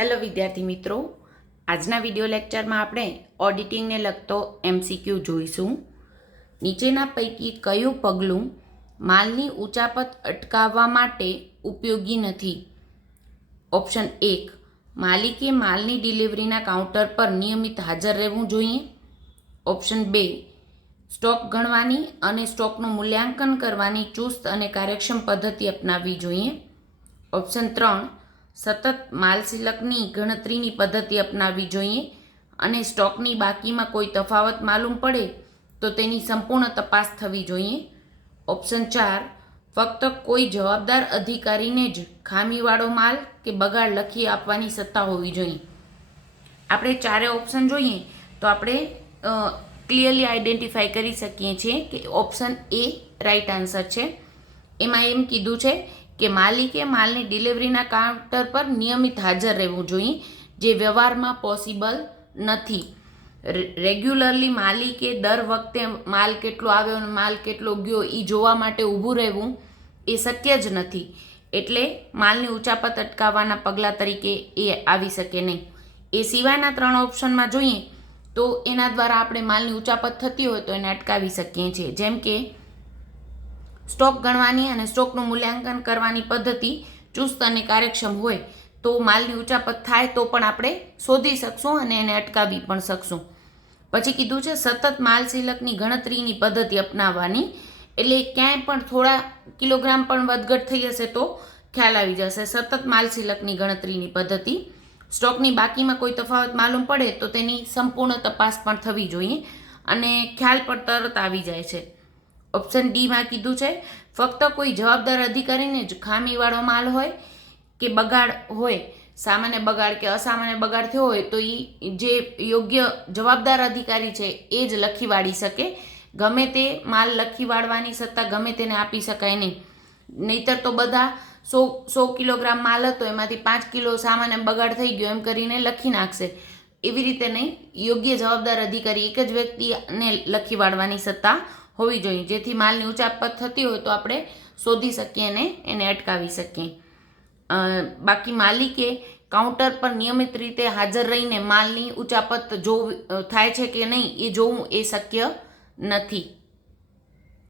Hello વિદ્યાર્થી મિત્રો, આજના વિડીયો લેક્ચરમાં આપણે ઓડિટિંગને લગતો MCQ જોઈશું. નીચેના પૈકી કયું પગલું માલની ઉચાપત અટકાવવા માટે ઉપયોગી નથી? ઓપ્શન 1, માલિકે માલની ડિલિવરીના કાઉન્ટર પર નિયમિત હાજર રહેવું જોઈએ. ઓપ્શન 2, સ્ટોક ગણવાની અને સ્ટોકનું મૂલ્યાંકન કરવાની ચુસ્ત અને કાર્યક્ષમ પદ્ધતિ અપનાવવી જોઈએ. ઓપ્શન 3, સતત માલ સિલકની ગણતરીની પદ્ધતિ અપનાવવી જોઈએ અને સ્ટોકની બાકીમાં કોઈ તફાવત માલુમ પડે તો તેની સંપૂર્ણ તપાસ થવી જોઈએ. ઓપ્શન 4, ફક્ત કોઈ જવાબદાર અધિકારીને જ ખામીવાળો માલ કે બગાડ લખી આપવાની સત્તા હોવી જોઈએ. આપણે ચારે ઓપ્શન જોઈએ તો આપણે ક્લિયરલી આઈડેન્ટિફાઈ કરી શકીએ છીએ કે ઓપ્શન એ રાઈટ આન્સર છે. એમાં એમ કીધું છે કે માલિકે માલની ડિલિવરીના કાઉન્ટર પર નિયમિત હાજર રહેવું જોઈએ, જે વ્યવહારમાં પોસિબલ નથી. રેગ્યુલરલી માલિકે દર વખતે માલ કેટલો આવ્યો અને માલ કેટલો ગયો એ જોવા માટે ઊભું રહેવું એ શક્ય જ નથી. એટલે માલની ઉચાપત અટકાવવાના પગલાં તરીકે એ આવી શકે નહીં. એ સિવાયના 3 ઓપ્શનમાં જોઈએ તો એના દ્વારા આપણે માલની ઉચાપત થતી હોય તો એને અટકાવી શકીએ છીએ. જેમ કે સ્ટોક ગણવાની અને સ્ટોકનું મૂલ્યાંકન કરવાની પદ્ધતિ ચુસ્ત અને કાર્યક્ષમ હોય તો માલની ઉચાપત થાય તો પણ આપણે શોધી શકશું અને એને અટકાવી પણ શકશું. પછી કીધું છે સતત માલ સિલકની ગણતરીની પદ્ધતિ અપનાવવાની, એટલે ક્યાંય પણ થોડા કિલોગ્રામ પણ વધઘટ થઈ હશે તો ખ્યાલ આવી જશે. સતત માલ સિલકની ગણતરીની પદ્ધતિ, સ્ટોકની બાકીમાં કોઈ તફાવત માલુમ પડે તો તેની સંપૂર્ણ તપાસ પણ થવી જોઈએ અને ખ્યાલ પણ તરત આવી જાય છે. ઓપ્શન ડીમાં કીધું છે ફક્ત કોઈ જવાબદાર અધિકારીને જ ખામીવાળો માલ હોય કે બગાડ હોય, સામાન્ય બગાડ કે અસામાન્ય બગાડ થયો હોય તો એ જે યોગ્ય જવાબદાર અધિકારી છે એ જ લખી વાળી શકે. ગમે તે માલ લખી વાળવાની સત્તા ગમે તેને આપી શકાય નહીં. નહીતર તો બધા 100 કિલોગ્રામ માલ હતો એમાંથી 5 કિલો સામાન્ય બગાડ થઈ ગયો એમ કરીને લખી નાખશે. એવી રીતે નહીં, યોગ્ય જવાબદાર અધિકારી એક જ વ્યક્તિને લખી વાળવાની સત્તા હોવી જોઈએ, જેથી માલની ઉચાપત થતી હોય તો આપણે શોધી શકીએ અને એને અટકાવી શકીએ. બાકી માલિકે કાઉન્ટર પર નિયમિત રીતે હાજર રહીને માલની ઉચાપત થાય છે કે નહીં એ જોવું એ શક્ય નથી.